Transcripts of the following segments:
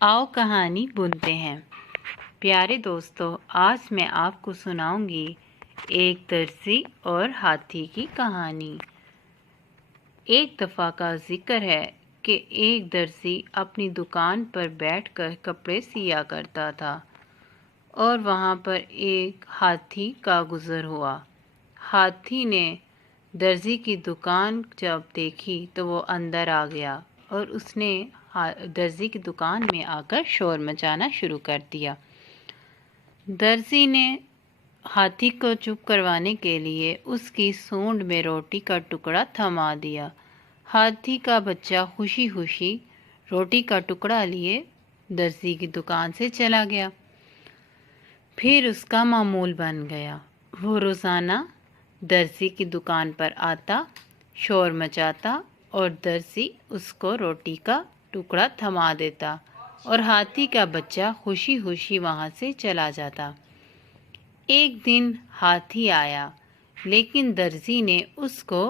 आओ कहानी बुनते हैं। प्यारे दोस्तों, आज मैं आपको सुनाऊंगी एक दर्जी और हाथी की कहानी। एक दफ़ा का जिक्र है कि एक दर्जी अपनी दुकान पर बैठकर कपड़े सिया करता था और वहाँ पर एक हाथी का गुज़र हुआ। हाथी ने दर्जी की दुकान जब देखी तो वो अंदर आ गया और उसने दर्जी की दुकान में आकर शोर मचाना शुरू कर दिया। दर्जी ने हाथी को चुप करवाने के लिए उसकी सूंड में रोटी का टुकड़ा थमा दिया। हाथी का बच्चा खुशी खुशी रोटी का टुकड़ा लिए दर्जी की दुकान से चला गया। फिर उसका मामूल बन गया। वो रोज़ाना दर्जी की दुकान पर आता, शोर मचाता और दर्जी उसको रोटी का टुकड़ा थमा देता और हाथी का बच्चा खुशी खुशी वहाँ से चला जाता। एक दिन हाथी आया, लेकिन दर्जी ने उसको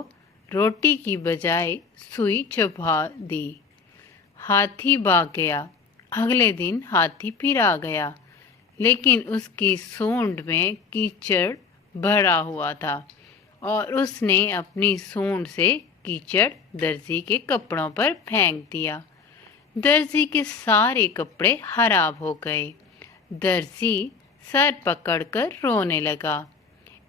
रोटी की बजाय सुई चुभा दी। हाथी भाग गया। अगले दिन हाथी फिर आ गया, लेकिन उसकी सूंड में कीचड़ भरा हुआ था और उसने अपनी सूंड से कीचड़ दर्जी के कपड़ों पर फेंक दिया। दर्जी के सारे कपड़े खराब हो गए। दर्जी सर पकड़कर रोने लगा।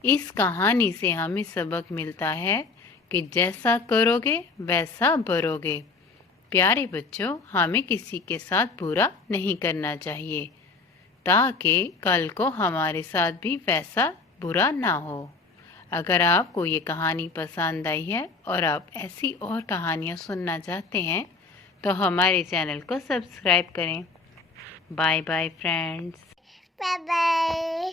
इस कहानी से हमें सबक मिलता है कि जैसा करोगे वैसा भरोगे। प्यारे बच्चों, हमें किसी के साथ बुरा नहीं करना चाहिए ताकि कल को हमारे साथ भी वैसा बुरा ना हो। अगर आपको ये कहानी पसंद आई है और आप ऐसी और कहानियाँ सुनना चाहते हैं तो हमारे चैनल को सब्सक्राइब करें। Bye bye friends. Bye bye.